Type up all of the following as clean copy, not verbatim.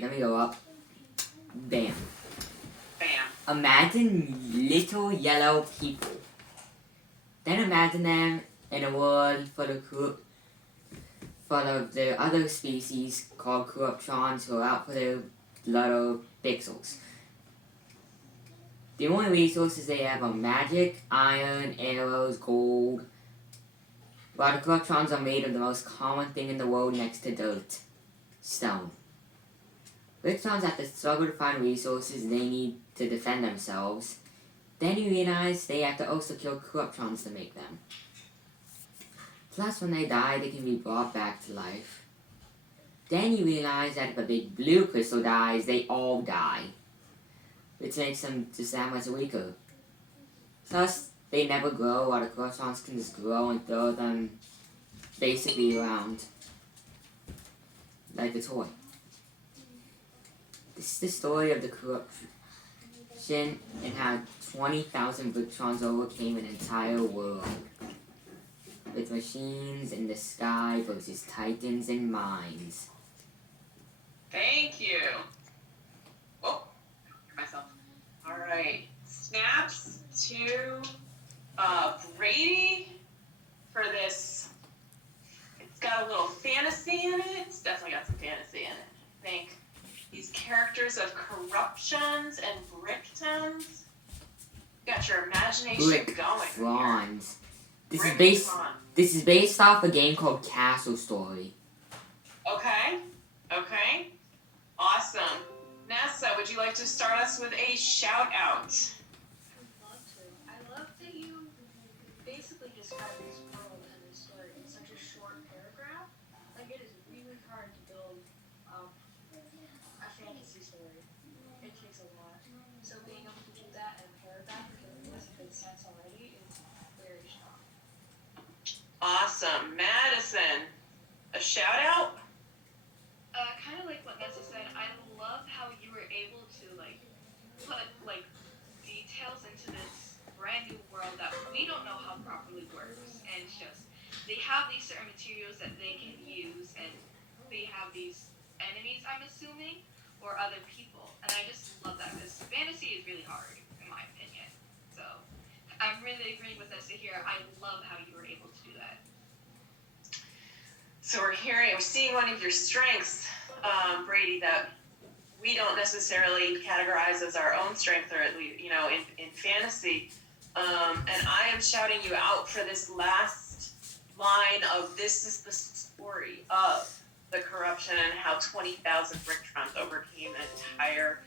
Let me go up. Bam. Bam. Imagine little yellow people. Then imagine them in a world full of the other species called corruptrons who are out for their little pixels. The only resources they have are magic, iron, arrows, gold. While the corruptrons are made of the most common thing in the world next to dirt. Stone. Corruptrons have to struggle to find resources they need to defend themselves. Then you realize they have to also kill corruptrons to make them. Plus, when they die, they can be brought back to life. Then you realize that if a big blue crystal dies, they all die. Which makes them just that much weaker. Plus, they never grow, while the corruptrons can just grow and throw them basically around. Like a toy. This is the story of the corruption and how 20,000 Victrons overcame an entire world. With machines in the sky versus titans in mines. Thank you. Oh, myself. All right. Snaps to Brady for this. It's got a little fantasy in it. It's definitely got some fantasy in it. I think these characters of corruptions and bricktoms. Got your imagination going. Bronze. This is based off a game called Castle Story. Okay. Okay. Awesome. Nessa, would you like to start us with a shout out? I'd love to. I love that you basically describe this world and this story in such a short paragraph. Like, it is really hard to build a fantasy story. It takes a lot. So being able to do that in a paragraph with good sense already is very strong. Awesome. Madison, a shout out? Kind of like what Nessa said, I love how you were able to put details into this brand new world that we don't know how properly works, and it's just they have these certain materials that they can use, and they have these enemies, I'm assuming, or other people, and I just love that because fantasy is really hard in my opinion. So I'm really agreeing with Nessa here. I love how you were able to do that. So we're seeing one of your strengths, Brady, that we don't necessarily categorize as our own strength, or at least, in fantasy. And I am shouting you out for this last line of this is the story of the corruption and how 20,000 Bricktrons overcame an entire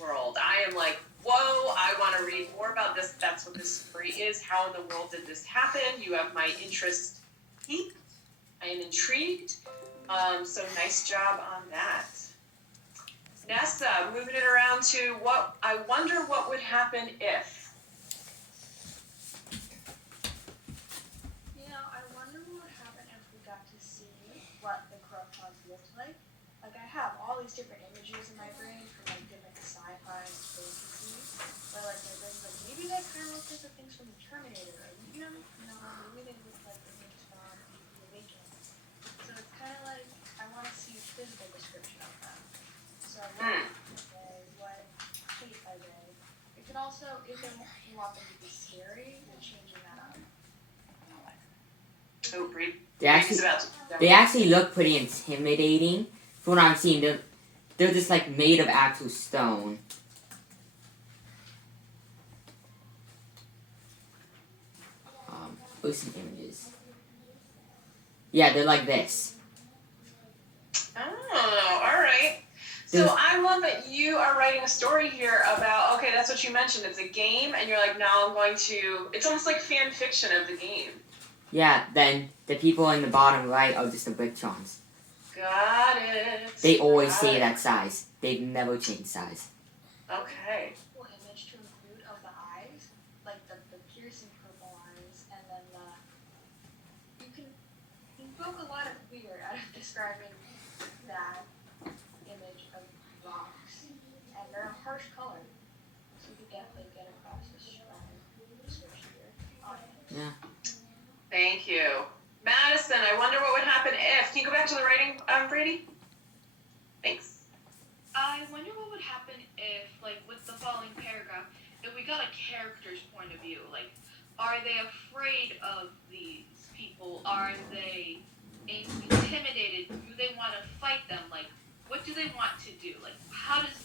world. I am like, whoa, I want to read more about this. That's what this story is. How in the world did this happen? You have my interest piqued. I am intrigued. So nice job on that. Nessa, moving it around to I wonder what would happen if. I wonder what would happen if we got to see what the corruptrons looked like. Like, I have all these different images in my brain from different sci-fi and fantasy, but my brain's like, maybe that kind of looks like the things from the Terminator, or maybe they look like the things from The Awakening. So it's kind of like I want to see a physical description of them. So I want to say what shape are they. It could also, if they want them to be scary, then changing that up. Oh, Brady. They actually look pretty intimidating. From what I'm seeing, they're just like made of actual stone. Where's some images? Yeah, they're like this. Oh, all right. So I love that you are writing a story here about, okay, that's what you mentioned. It's a game, and you're like, now I'm going to, it's almost like fan fiction of the game. Yeah, then the people in the bottom right are just the Bricktrons. Got it. They always stay that size. They've never changed size. Okay. Cool image to include of the eyes, like the piercing purple eyes, and then you can invoke a lot of weird out of describing that image of rocks, and they're a harsh color, so you can definitely get across the strong description here on it. Yeah. Thank you. Madison, I wonder what would happen if. Can you go back to the writing, Brady? Thanks. if like with the following paragraph, if we got a character's point of view, like are they afraid of these people? Are they intimidated? Do they want to fight them? Like what do they want to do? Like how does